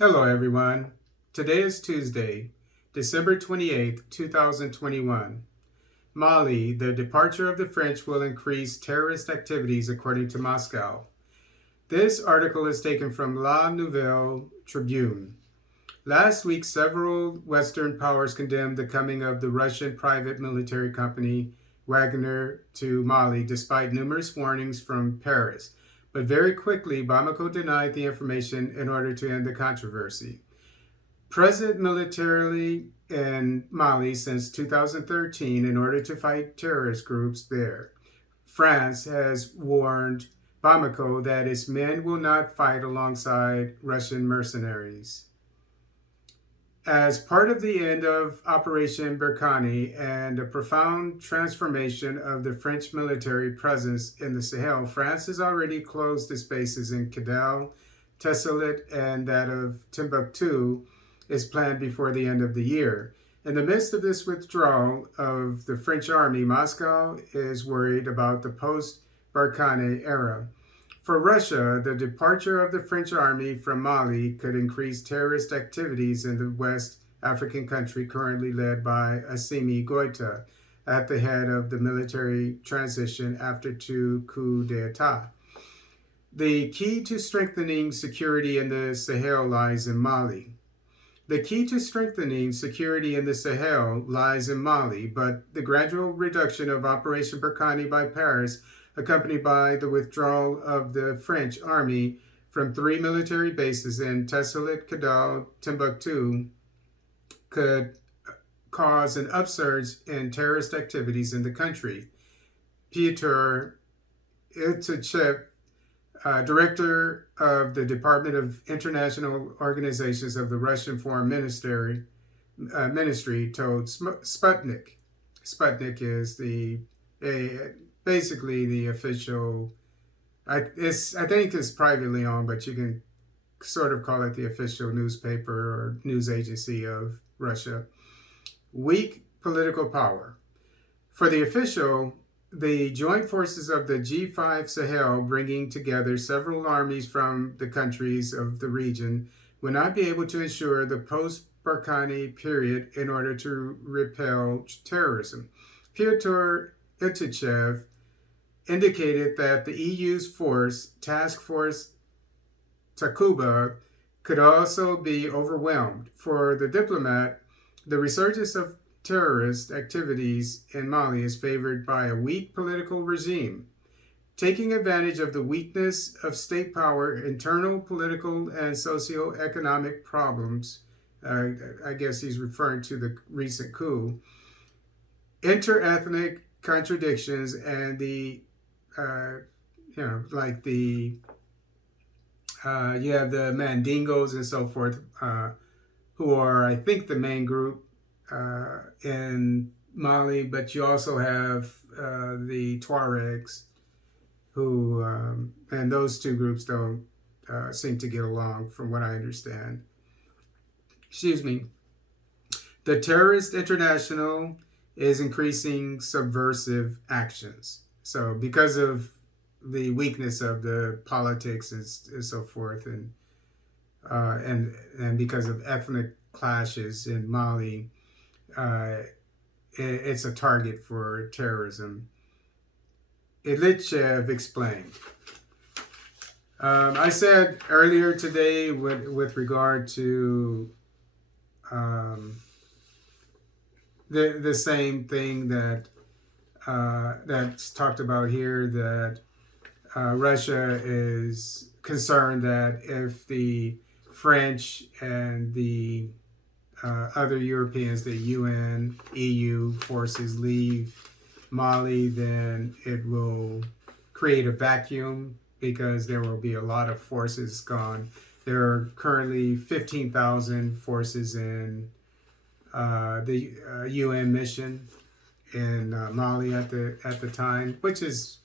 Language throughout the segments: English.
Hello, everyone. Today is Tuesday, December 28th, 2021. Mali, the departure of the French will increase terrorist activities according to Moscow. This article is taken from La Nouvelle Tribune. Last week, several Western powers condemned the coming of the Russian private military company Wagner to Mali, despite numerous warnings from Paris. But very quickly, Bamako denied the information in order to end the controversy. Present militarily in Mali since 2013 in order to fight terrorist groups there, France has warned Bamako that its men will not fight alongside Russian mercenaries. As part of the end of Operation Berkane and a profound transformation of the French military presence in the Sahel, France has already closed its bases in Kidal, Tessalit, and that of Timbuktu is planned before the end of the year. In the midst of this withdrawal of the French army, Moscow is worried about the post-Barkhane era. For Russia, the departure of the French army from Mali could increase terrorist activities in the West African country currently led by Assimi Goïta at the head of the military transition after two coups d'etat. The key to strengthening security in the Sahel lies in Mali. The key to strengthening security in the Sahel lies in Mali, but the gradual reduction of Operation Berkane by Paris, accompanied by the withdrawal of the French army from 3 military bases in Tessalit, Kidal, Timbuktu, could cause an upsurge in terrorist activities in the country. Piotr Iltchev, director of the Department of International Organizations of the Russian Foreign Ministry, told Sputnik. Sputnik is basically the official. I think it's privately owned, but you can sort of call it the official newspaper or news agency of Russia. Weak political power. For the official, the joint forces of the G5 Sahel, bringing together several armies from the countries of the region, will not be able to ensure the post-Barkhane period in order to repel terrorism. Piotr Iltchev indicated that the EU's Task Force Takuba, could also be overwhelmed. For the diplomat, the resurgence of terrorist activities in Mali is favored by a weak political regime, taking advantage of the weakness of state power, internal political and socio-economic problems. I guess he's referring to the recent coup, inter-ethnic contradictions, and the you have the Mandingos and so forth, who are, I think, the main group in Mali, but you also have the Tuaregs, who, and those two groups don't seem to get along, from what I understand. Excuse me. The Terrorist International is increasing subversive actions. So because of the weakness of the politics and so forth, and because of ethnic clashes in Mali, it's a target for terrorism. Ilitchev explained. I said earlier today with regard to the same thing that's talked about here, that Russia is concerned that if the French and the other Europeans, the UN, EU forces leave Mali, then it will create a vacuum because there will be a lot of forces gone. There are currently 15,000 forces in the UN mission in Mali at the time, which is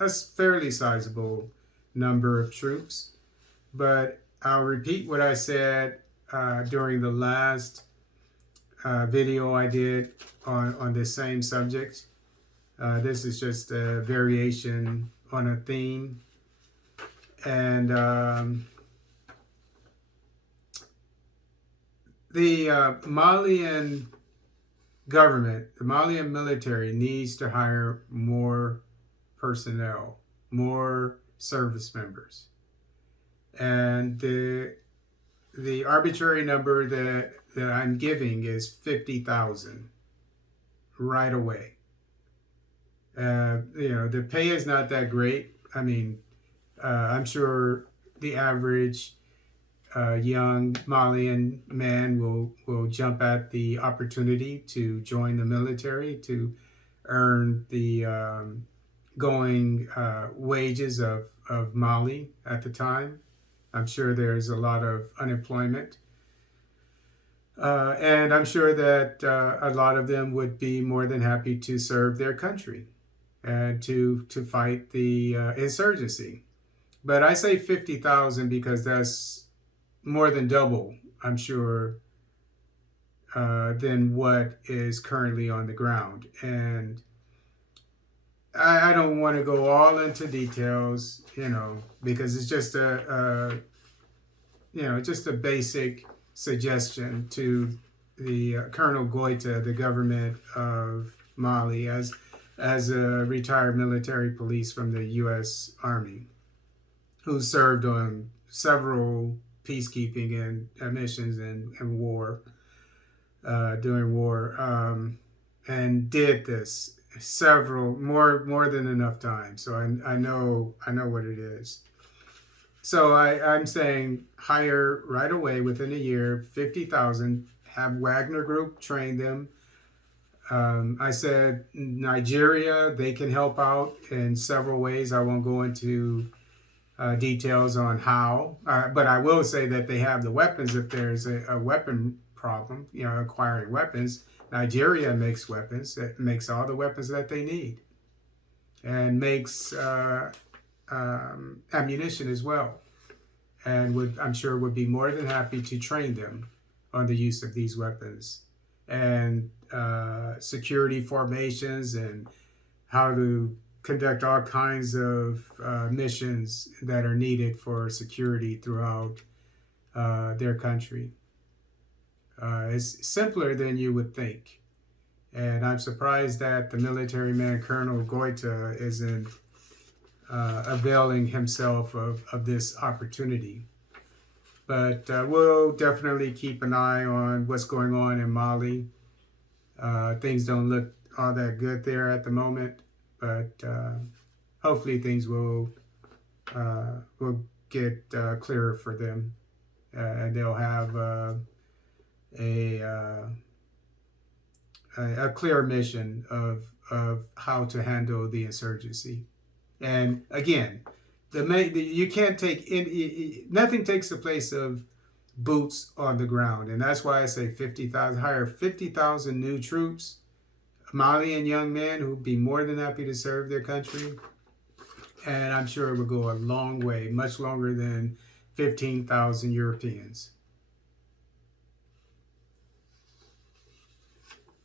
a fairly sizable number of troops. But I'll repeat what I said during the last video I did on this same subject. This is just a variation on a theme. And The Malian government, the Malian military needs to hire more personnel, more service members. And the arbitrary number that I'm giving is 50,000 right away. The pay is not that great. I mean, I'm sure the average young Malian man will jump at the opportunity to join the military to earn the going wages of Mali at the time. I'm sure there's a lot of unemployment. And I'm sure that a lot of them would be more than happy to serve their country and to fight the insurgency. But I say 50,000 because that's more than double, I'm sure, than what is currently on the ground. And I don't want to go all into details, because it's just just a basic suggestion to the Colonel Goita, the government of Mali, as a retired military police from the U.S. Army, who served on several peacekeeping and missions and war during war, and did this several more than enough times. So I know what it is. So I'm saying hire right away within a year, 50,000. Have Wagner Group train them. I said Nigeria, they can help out in several ways. I won't go into details on how, but I will say that they have the weapons if there's a weapon problem, acquiring weapons. Nigeria makes weapons. It makes all the weapons that they need, and makes ammunition as well, and I'm sure would be more than happy to train them on the use of these weapons and security formations and how to conduct all kinds of missions that are needed for security throughout their country. It's simpler than you would think. And I'm surprised that the military man, Colonel Goita, isn't availing himself of this opportunity. But we'll definitely keep an eye on what's going on in Mali. Things don't look all that good there at the moment, but hopefully things will get clearer for them, and they'll have a clear mission of how to handle the insurgency. And again, you can't take nothing takes the place of boots on the ground, and that's why I say 50,000. Hire 50,000 new troops, Malian young men who'd be more than happy to serve their country, and I'm sure it would go a long way, much longer than 15,000 Europeans.